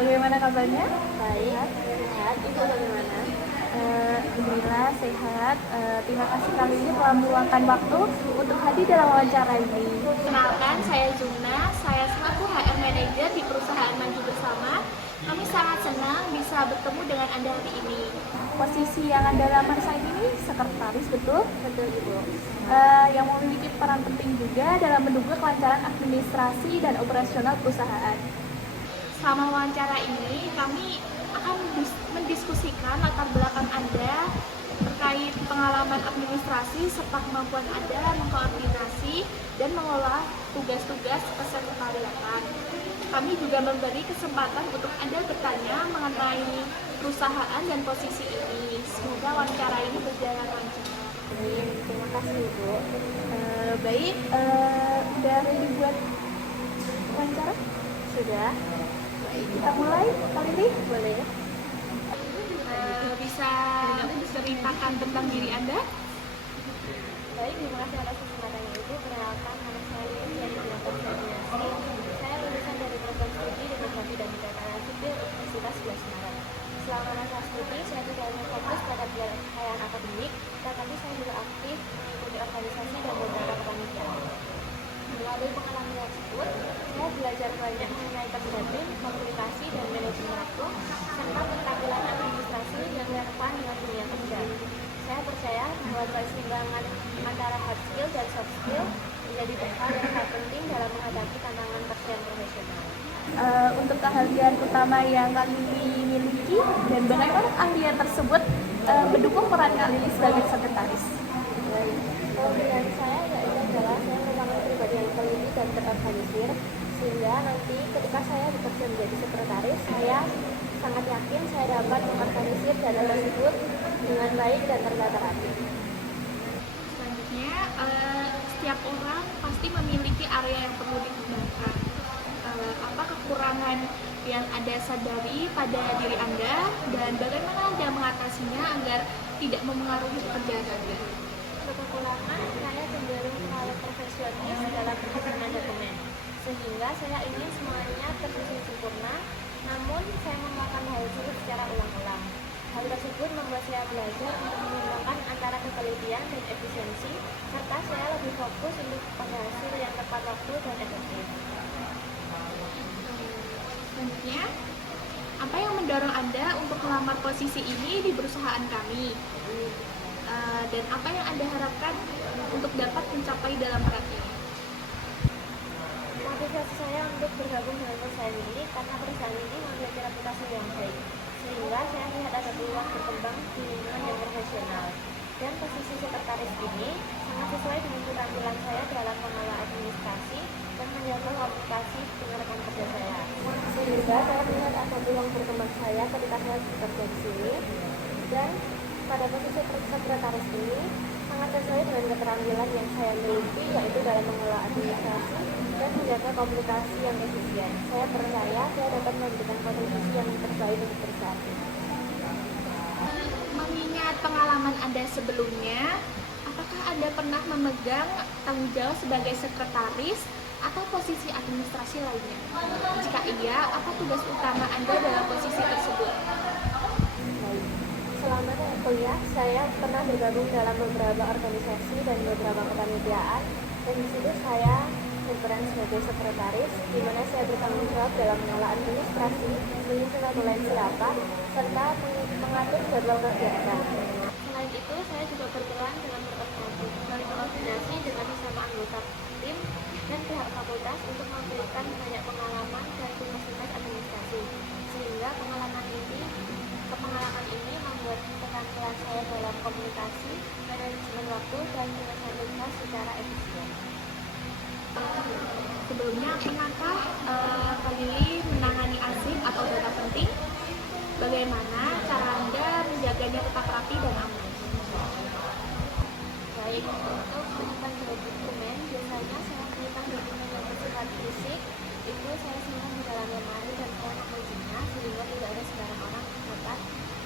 Bagaimana kabarnya? Baik, sehat. Ibu bagaimana? Alhamdulillah sehat. Terima kasih kali ini telah meluangkan waktu untuk hadir dalam wawancara ini. Kenalkan, saya Zuna. Saya selaku HR Manager di perusahaan Maju Bersama. Kami sangat senang bisa bertemu dengan Anda hari ini. Posisi yang Anda lamar saat ini sekretaris, betul? Betul, Ibu. Yang memiliki peran penting juga dalam mendukung kelancaran administrasi dan operasional perusahaan. Selama wawancara ini, kami akan mendiskusikan latar belakang Anda terkait pengalaman administrasi serta kemampuan Anda mengkoordinasi dan mengolah tugas-tugas kesekretariatan. Kami juga memberi kesempatan untuk Anda bertanya mengenai perusahaan dan posisi ini. Semoga wawancara ini berjalan lancar. Terima kasih Ibu. Baik, udah ready buat wawancara? Sudah? Baik, kita mulai kali ini? Boleh ya? Bisa ceritakan tentang diri Anda? Baik, terima kasih atas kesempatannya Ibu. Perkenalkan, nama saya Lili dari Bidang Koordinasi. Saya lulusan dari program studi Demokrasi dan Kebijakan Sipil Universitas 11 Maret. Selama masa studi, saya tidak hanya fokus pada kekayaan akademik, tetapi saya juga aktif mengikuti organisasi dan beberapa kepanitiaan. Melalui pengalaman tersebut, saya belajar banyak mengenai kerjaan, komunikasi, dan manajemen waktu, serta keterampilan administrasi yang relevan dengan dunia kerja. Saya percaya bahwa keseimbangan antara hard skill dan soft skill menjadi hal yang sangat penting dalam menghadapi tantangan kerja profesional. Untuk keahlian utama yang kali ini miliki dan bagaimana keahlian tersebut mendukung peran kali ini sebagai sekretaris. Kelebihan saya yaitu adalah saya merupakan pribadi yang teliti dan terorganisir, sehingga nanti ketika saya bekerja menjadi sekretaris, saya sangat yakin saya dapat mengorganisir data tersebut dengan baik dan tertata rapi. Selanjutnya, setiap orang pasti memiliki area yang perlu dikembangkan. Apa kekurangan yang Anda sadari pada diri Anda dan bagaimana Anda mengatasinya agar tidak memengaruhi pekerjaan Anda? Kekurangan, saya cenderung terlalu perfeksionis dalam penyusunan dokumen, sehingga saya ingin semuanya tersusun sempurna, namun saya memakan hal tersebut secara ulang-ulang. Hal tersebut membuat saya belajar untuk menyeimbangkan antara ketelitian dan efisiensi, serta saya lebih fokus untuk pada hasil yang tepat waktu dan efektif. Selanjutnya, apa yang mendorong Anda untuk melamar posisi ini di perusahaan kami? Dan apa yang Anda harapkan untuk dapat mencapai dalam peran ini? Motivasi saya untuk bergabung dengan perusahaan ini karena perusahaan ini memiliki reputasi yang baik, sehingga saya melihat ada peluang berkembang di lingkungan yang profesional. Dan posisi sekretaris ini sangat sesuai dengan keterampilan saya dalam mengelola administrasi dan menjaga komunikasi dengan rekan kerja saya. Sehingga saya melihat ada peluang berkembang saya ketika saya bekerja di sini. Dan pada posisi sekretaris ini sangat sesuai dengan keterampilan yang saya miliki, yaitu dalam mengelola administrasi dan menjaga komunikasi yang efisien. Saya percaya saya dapat memberikan kontribusi yang terbaik untuk perusahaan ini. Mengingat pengalaman Anda sebelumnya, apakah Anda pernah memegang tanggung jawab sebagai sekretaris atau posisi administrasi lainnya? Jika iya, apa tugas utama Anda dalam posisi tersebut? Selama saya kuliah, saya pernah bergabung dalam beberapa organisasi dan beberapa kepanitiaan, dan di situ saya berperan sebagai sekretaris, di mana saya bertanggung jawab dalam mengelola administrasi, menyusun deadline rapat, serta mengatur jadwal kegiatan. Selain itu, saya juga berperan dalam berkoordinasi dengan sesama anggota tim dan pihak fakultas untuk memberikan banyak pengalaman dan tugas-tugas administrasi, sehingga pengalaman ini membuat keterampilan saya dalam komunikasi, manajemen waktu, dan penyelesaian tugas secara efisien. Sebelumnya, pernahkah Kak Lili menangani arsip atau data penting? Bagaimana cara Anda menjaganya tetap rapi dan aman? Baik, untuk menyimpan dokumen, biasanya saya menyimpan dokumen yang bersifat fisik, itu saya simpan di dalam lemari dan saya mengujinya sehingga tidak ada sembarang orang dapat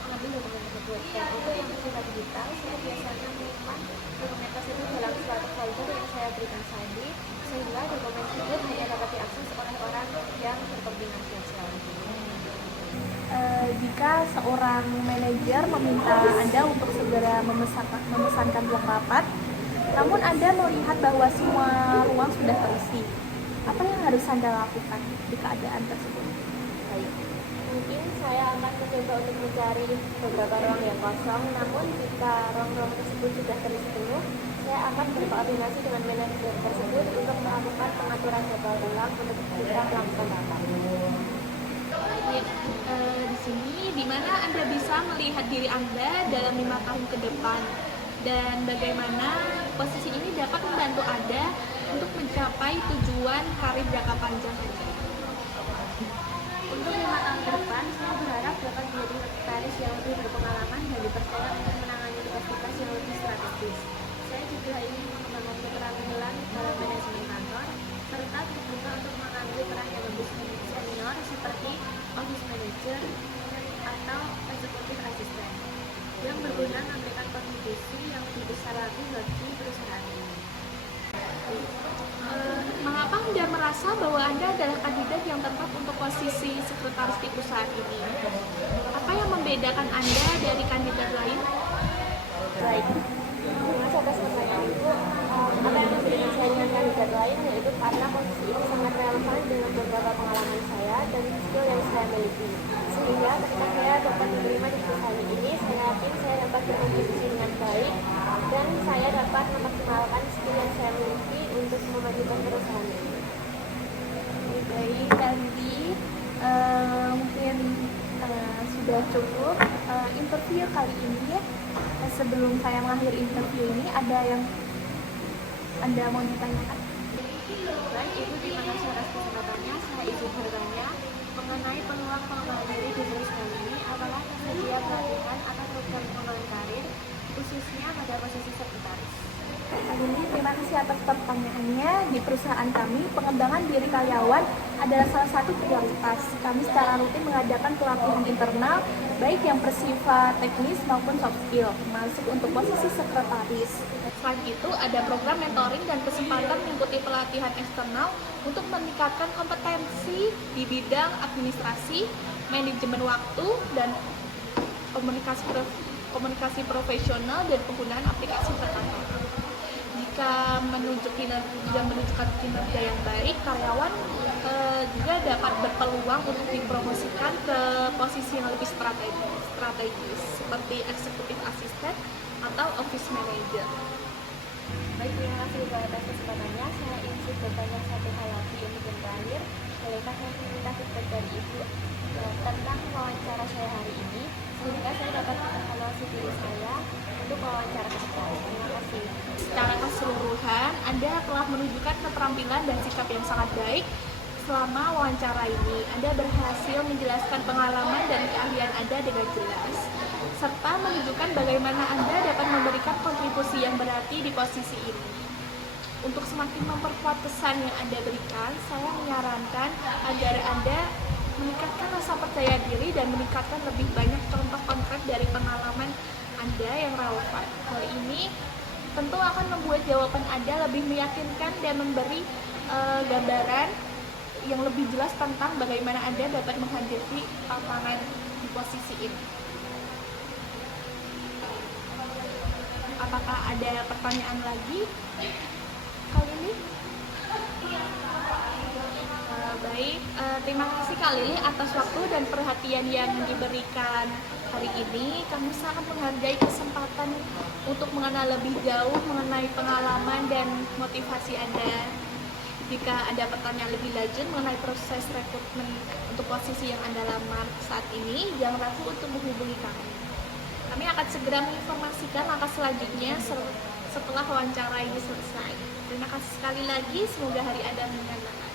mengambil dokumen tersebut. Dan untuk yang bersifat digital, saya biasanya menyimpan dokumen tersebut dalam suatu folder yang saya berikan sandi, sehingga dokumen tersebut hanya dapat diakses oleh orang yang berkoordinasi sosial. jika seorang manajer meminta Anda untuk segera memesankan ruang rapat, namun Anda melihat bahwa semua ruang sudah terisi. Apa yang harus Anda lakukan di keadaan tersebut? Baik, mungkin saya akan mencoba untuk mencari beberapa ruang yang kosong, namun jika ruang-ruang tersebut sudah terisi penuh, saya akan berkoordinasi dengan manajer tersebut untuk melakukan pengaturan jadwal ulang untuk kita melakukan rapat. Di sini di mana Anda bisa melihat diri Anda dalam 5 tahun ke depan dan bagaimana posisi ini dapat membantu Anda untuk mencapai tujuan karir jangka panjang Anda. Untuk 5 tahun ke depan, saya berharap dapat menjadi sekretaris yang lebih berpengalaman dan dipercaya untuk menangani tugas-tugas yang lebih strategis. Saya juga ingin mengembangkan keterampilan dalam manajemen kantor, serta terbuka untuk mengambil peran yang lebih senior seperti office manager atau executive assistant yang berguna memberikan kontribusi yang lebih besar lagi bagi perusahaan ini. Mengapa Anda merasa bahwa Anda adalah kandidat yang tepat untuk posisi sekretaris di perusahaan ini? Apa yang membedakan Anda dari kandidat lain? Baik, terima kasih atas pertanyaan itu. Apa yang membedakan saya dengan kandidat lain yaitu karena posisi ini sangat relevan dengan beberapa pengalaman saya dan skill yang saya miliki. Sehingga ketika saya dapat diterima di perusahaan ini, saya yakin saya dapat berkontribusi dengan baik dan saya dapat memaksimalkan skill yang saya miliki untuk memajukan perusahaan ini. Baik, tadi mungkin sudah cukup interview kali ini ya. Sebelum saya mengakhiri interview ini, ada yang Anda mau ditanyakan? Baik, Ibu, terima kasih atas kesempatannya. Saya izin bertanya mengenai peluang pengembangan diri di perusahaan ini. Apakah tersedia pelatihan atau program pengembangan karir, khususnya pada posisi sekretaris? Ini terima kasih atas pertanyaannya. Di perusahaan kami, pengembangan diri karyawan adalah salah satu prioritas. Kami secara rutin mengadakan pelatihan internal, baik yang bersifat teknis maupun soft skill, termasuk untuk posisi sekretaris. Selain itu, ada program mentoring dan kesempatan mengikuti pelatihan eksternal untuk meningkatkan kompetensi di bidang administrasi, manajemen waktu, dan komunikasi profesional dan penggunaan aplikasi terkantor. Jika menunjukkan kinerja yang baik, karyawan juga dapat berpeluang untuk dipromosikan ke posisi yang lebih strategis seperti executive assistant atau office manager. Baik, terima kasih Ibu atas kesempatannya. Saya ingin bertanya satu hal lagi untuk yang terakhir. Bolehkah saya minta feedback dari Ibu tentang wawancara saya hari ini, sehingga saya dapat mengevaluasi diri saya untuk wawancara ke depan. Terima kasih. Secara keseluruhan, Anda telah menunjukkan keterampilan dan sikap yang sangat baik selama wawancara ini. Anda berhasil menjelaskan pengalaman dan keahlian Anda dengan jelas, serta menunjukkan bagaimana Anda dapat memberikan kontribusi yang berarti di posisi ini. Untuk semakin memperkuat kesan yang Anda berikan, saya menyarankan agar Anda meningkatkan rasa percaya diri dan meningkatkan lebih banyak contoh konkret dari pengalaman Anda yang relevan. Hal ini tentu akan membuat jawaban Anda lebih meyakinkan dan memberi gambaran yang lebih jelas tentang bagaimana Anda dapat menghadapi tantangan di posisi ini. Apakah ada pertanyaan lagi kali ini? Baik, terima kasih Kak Lili atas waktu dan perhatian yang diberikan hari ini. Kami sangat menghargai kesempatan untuk mengenal lebih jauh mengenai pengalaman dan motivasi Anda. Jika ada pertanyaan lebih lanjut mengenai proses rekrutmen untuk posisi yang Anda lamar saat ini, jangan ragu untuk menghubungi kami. Kami akan segera menginformasikan langkah selanjutnya setelah wawancara ini selesai. Terima kasih sekali lagi, semoga hari Anda menyenangkan.